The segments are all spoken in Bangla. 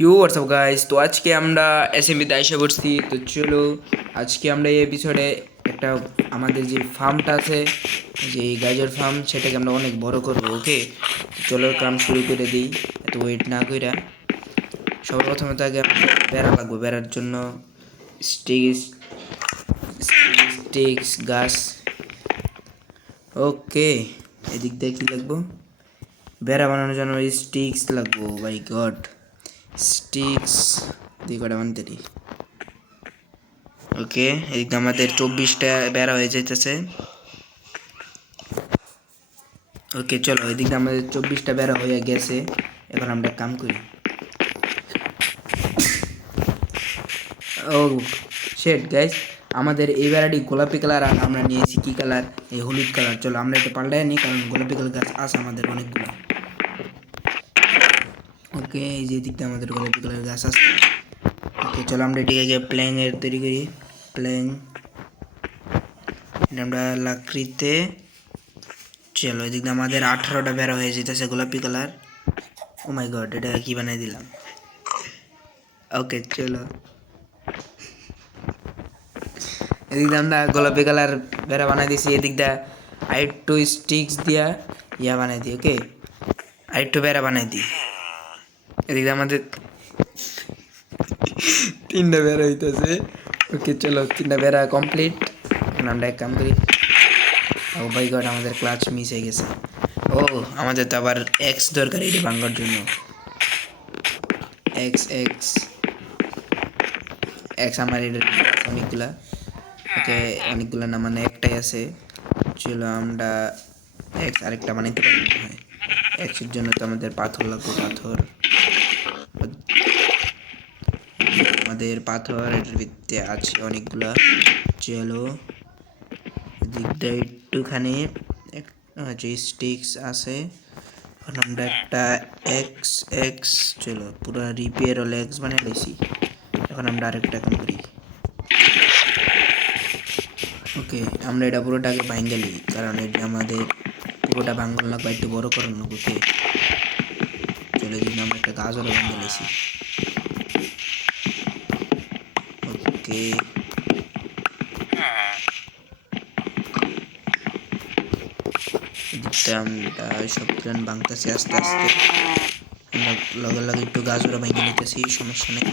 ইউ হোয়াটসঅ্যাপ গাইস, তো আজকে আমরা এসএমবিতে আইসা করছি। তো চলো আজকে আমরা এই এপিসোডে একটা আমাদের যে ফার্মটা আছে, যে গাজর ফার্ম, সেটাকে আমরা অনেক বড় করবো। ওকে, চলো কাম শুরু করে দিই, এত ওয়েট না কইরা। সবার প্রথমে তো আগে আমাদের বেড়া লাগবে, বেড়ার জন্য স্টিক্স স্টিক্স গাছ। ওকে, এদিক দিয়ে কী লাগবো? বেড়া বানানোর জন্য স্টিক্স লাগবো। বাই গড, স্টিক্স দিয়ে কটা বানতে দিই। ওকে, এদিকে আমাদের 24টা বেড়া হয়ে যাইতেছে। ওকে চলো, এদিকে আমাদের 24টা বেড়া হয়ে গেছে। এখন আমরা কাম করি। ও শেট গাইস, আমাদের এই বেড়াটি গোলাপি কালার, আর আমরা নিয়েছি কি কালার? এই হলুদ কালার। চলো আমরা এটা পাল্টাই নিই, কারণ গোলাপি কালার গাছ আছে আমাদের অনেকগুলো। ওকে, এই যে দিকটা আমাদের গোলাপি কালার গাছ আছে। ওকে চলো আমরা এটিকে প্ল্যাঙ্কের তৈরি করি। প্ল্যাঙ্ক আমরা লাকড়িতে। চলো এদিকে আমাদের 18টা বেড়া হয়ে যেতেছে গোলাপি কালার। ও মাই গড, এটা কি বানাই দিলাম। ওকে চলো, এদিকে আমরা গোলাপি কালার বেড়া বানাই দিছি। এদিকটা আরেকটু স্টিক্স দিয়া বানাই দিই। ওকে, আরেকটু বেড়া বানাই দিই। এদিকে আমাদের 3টা বেড়া হইতেছে। ওকে চলো, 3টা বেড়া কমপ্লিট। এখন আমরা এক কাম করি। ও বাই গড, আমাদের ক্লাচ মিস হয়ে গেছে। ও, আমাদের তো আবার এক্স দরকার এটা ভাঙার জন্য। এক্স এক্স এক্স আমার এটা অনেকগুলা। ওকে, অনেকগুলো না, মানে একটাই আছে। চলো আমরা এক্স আরেকটা বানাইতে পারি মনে হয়। এক্সের জন্য তো আমাদের পাথর লাগবে। পাথর আমাদের পাথরের ভিত্তিতে আছে অনেকগুলা। চলো দিকটা একটুখানি যে স্টিক্স আছে। এখন আমরা একটা এক্স এক্স, চলো পুরো রিপেয়ার হলে এক্স বানিয়ে লাইছি। এখন আমরা আরেকটা কাম করি। ওকে, আমরা এটা পুরোটাকে ভাঙ্গালি, কারণ এটা আমাদের পুরোটা ভাঙ্গল লাগবে, একটু বড় করার লোক। ওকে চলে দিন, আমরা একটা গাছরও ভেঙে লাইছি। ওকে এদিকটা আমরা সব প্ল্যান ভাঙতেছি আস্তে আস্তে। আমরা লগে লগে একটু গাছরও ভেঙে নিতেছি, সমস্যা নেই।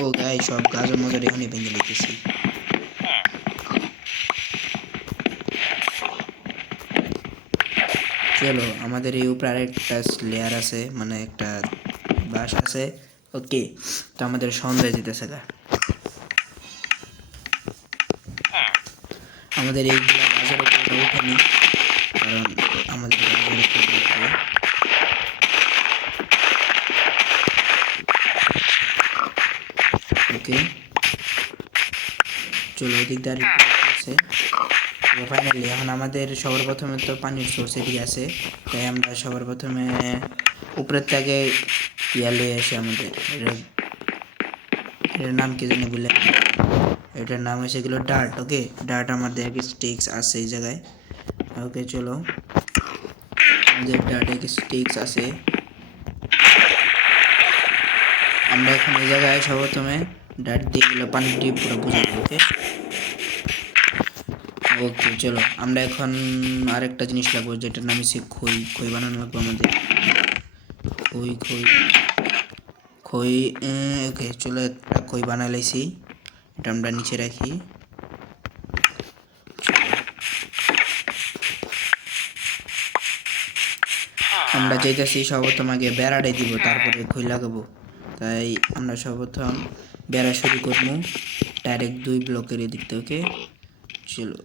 ও গাই, সব গাছের মজার এখনই ভেঙে নিতেছি। চলো আমাদের এই উপরে আরেকটা লেয়ার আছে, মানে একটা বাস আছে। ওকে, তো আমাদের সন্ধ্যা যেতেছে গা। আমাদের এইগুলো গাছের উপরে উঠেনি, কারণ আমাদের গাছের উপরে উঠবে। ওকে চলো, ওদিক দিয়ে আছে। ফাইনালি এখন আমাদের সবার প্রথমে তো পানির সোর্স এদিকে আছে, তাই আমরা সবার প্রথমে উপরের থেকে লয়ে আসি। আমাদের এটার নাম কি জানি বলে, এটার নাম হয়েছে এগুলো ডার্ট। ওকে, ডার্ট আমাদের স্টিক্স আছে এই জায়গায়। ওকে চলো, আমাদের ডার্ট স্টিক্স আছে। আমরা এখন এই জায়গায় সর্বপ্রথমে ডার্ট দিয়ে এগুলো পানি দিয়ে পুরো বুঝাবো। ওকে ওকে চলো, আমরা এখন আরেকটা জিনিস লাগবো, যেটার নাম হচ্ছে খই। খই বানানো লাগবে আমাদের। খই খই খই ওকে চলো, একটা খই বানাই লাইছি। এটা আমরা নিচে রাখি। আমরা চাইতেছি সর্বপ্রথম আগে বেড়াটাই দিব, তারপরে খই লাগাবো। তাই আমরা সর্বপ্রথম বেড়া শুরু করবো ডাইরেক্ট 2 ব্লকের এদিক থেকে। ওকে চলো,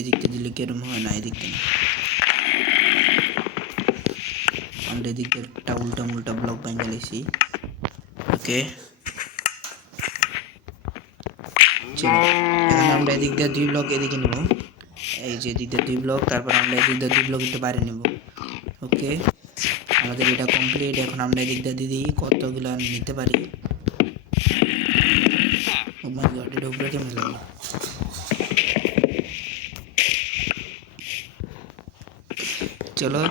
এদিকতে দিলে কেরম হয় না, এদিকতে না, আমরা এদিকে একটা উল্টা মুল্টা ব্লক ভেঙে লেছি। ওকে চলো, এখন আমরা এদিক দিয়ে 2 ব্লক এদিকে নেব। এই যে এদিক দিয়ে 2 ব্লক, তারপর আমরা এদিক দিয়ে 2 ব্লক একটু বাইরে নেব। ওকে, আমাদের এটা কমপ্লিট। এখন আমরা এদিক দিয়ে দিদি কতগুলো নিতে পারি। ও মাই গড, এটা উপরে কেমন লাগলো। চলো।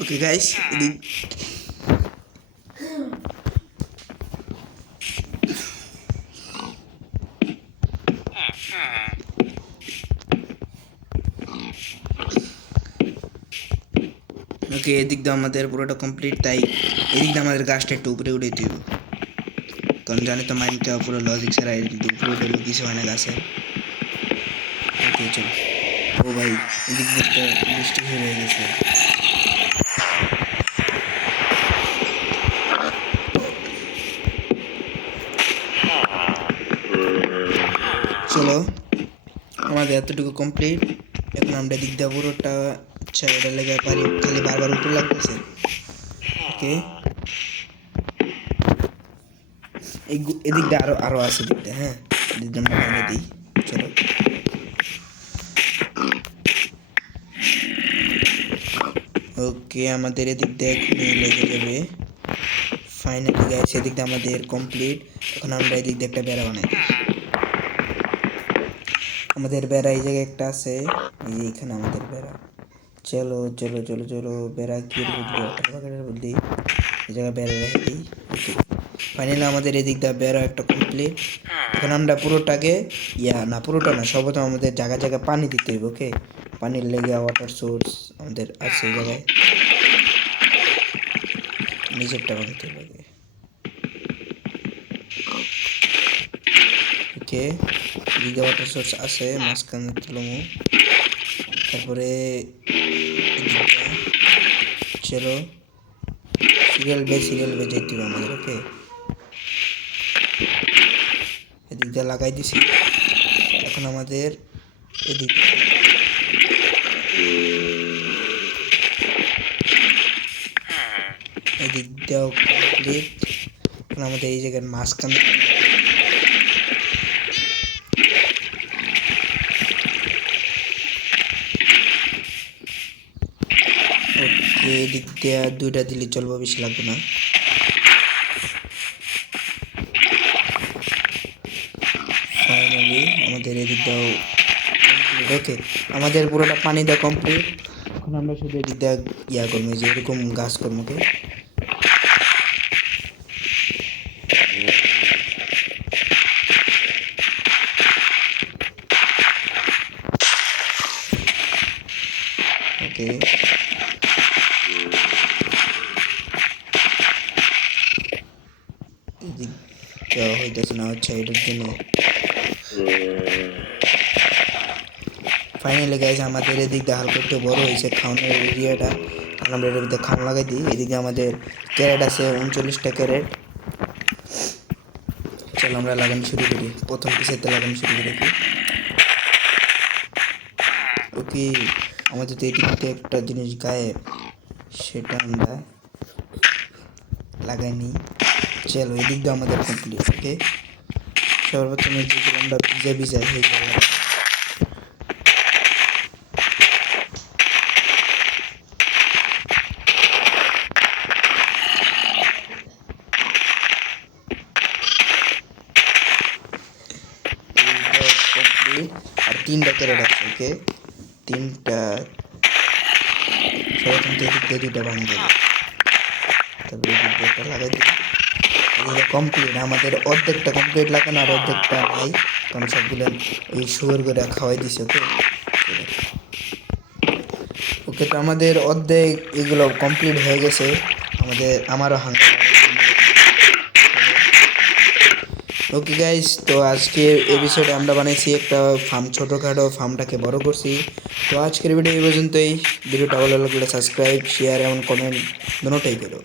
ওকে গাইস, ওকে এদিক দিয়ে আমাদের পুরোটা কমপ্লিট, তাই এদিক দিয়ে আমাদের গাছটা একটু উপরে উঠে দিব, কারণ জানি তো মাইনটা পুরো লজিক ছাড়া কিন্তু উপরে উঠে কিছু হয় না গাছে। ওকে চলো। ও ভাই, এদিক দিয়ে একটা বৃষ্টি শুরু হয়ে গেছে। চলো, আমাদের এতটুকু কমপ্লিট। এখন আমরা এদিক দিয়ে পুরোটা, আচ্ছা এটা লেগে পারি খালি বারবার উপরে লাগতেছে। ওকে, এদিক দিয়ে আরো আছে দিক দিয়ে, হ্যাঁ এদিক দিয়ে আমরা ভেঙে দিই। চলো, ওকে আমাদের এদিক দিয়ে এখনই লেগে যাবে। ফাইনালি গাইস, এদিক দিয়ে আমাদের কমপ্লিট। এখন আমরা এদিক দিয়ে একটা বেড়া বানাই। আমাদের বেড়া এই জায়গায় একটা আছে, এইখানে আমাদের বেড়া। চলো চলো চলো চলো, বেড়া কি বুদ্ধি, ওয়াটার বাকেটের বুদ্ধি, এই জায়গায় বেড়া রেখে দিই। ওকে, ফাইনালি আমাদের এদিক দিয়ে বেড়া একটা কমপ্লিট। এখন আমরা পুরোটাকে না পুরোটা না, সর্বপ্রথম আমাদের জায়গায় জায়গায় পানি দিতে হবে। ওকে, পানির লেগে ওয়াটার সোর্স আমাদের আছে এই জায়গায়, নিজেরটা বানাতে হবে। ওকে, এদিকে ওয়াটার সোর্স আছে মাঝখানে তুলমু, তারপরে চলো সিরিয়াল বাই যেতে হবে আমাদের। ওকে, এদিক দিয়ে লাগাই দিছি। এখন আমাদের এদিক দিয়েও কমপ্লিট। এখন আমাদের এই জায়গার মাঝখানে এদিক দিয়ে দুইটা দিলে চলবো, বেশি লাগবে না। ফাইনালি আমাদের এদিক দিয়েও কমপ্লিট। ওকে, আমাদের পুরোটা পানি দেওয়া কমপ্লিট। এখন আমরা শুধু এদিক দিয়ে ইয়া করবো, যে এরকম গাছ করবো। ওকে, এদিক দেওয়া হইতেছে না, আচ্ছা এটার জন্য। ফাইনালি গাইজ, আমাদের এদিক দিয়ে হালকা একটু বড় হয়েছে খাওয়ানোর এরিয়াটা। কারণ আমরা এর মধ্যে খাওয়ান লাগাই দিই। এদিকে আমাদের ক্যারেট আছে 39টা ক্যারেট। চলো আমরা লাগানো শুরু করি, প্রথম পিসেতে লাগানো শুরু করি। ওকে, আমাদের তো এদিকে একটা জিনিস গায়েব, সেটা আমরা লাগাই নিই। চলো, এদিক দিয়ে আমাদের কমপ্লিট। ওকে, সর্বপ্রথমে যেগুলো আমরা ভিজা হয়ে গেল। আর 3টা ক্যারেট আছে। ওকে, 3টা সর্বপ্রথম এদিক দিয়ে 2টা ভাঙ দেবে, তারপরে এই 2টা লাগাই দিই। এগুলো কমপ্লিট, আমাদের অর্ধেকটা কমপ্লিট লাগানো আর অর্ধেকটা নাই, কারণ সবগুলো এই সুগার করে খাওয়াই দিছে। ওকে ওকে, তো আমাদের অর্ধেক এগুলো কমপ্লিট হয়ে গেছে। আমারও হাঙ্গা। ওকে গাইস, তো আজকের এপিসোডে আমরা বানাইছি একটা ফার্ম, ছোটোখাটো ফার্মটাকে বড় করছি। তো আজকের ভিডিও এই পর্যন্তই। ভিডিওটা ভালো লাগলে সাবস্ক্রাইব, শেয়ার এবং কমেন্ট দুটোই করো।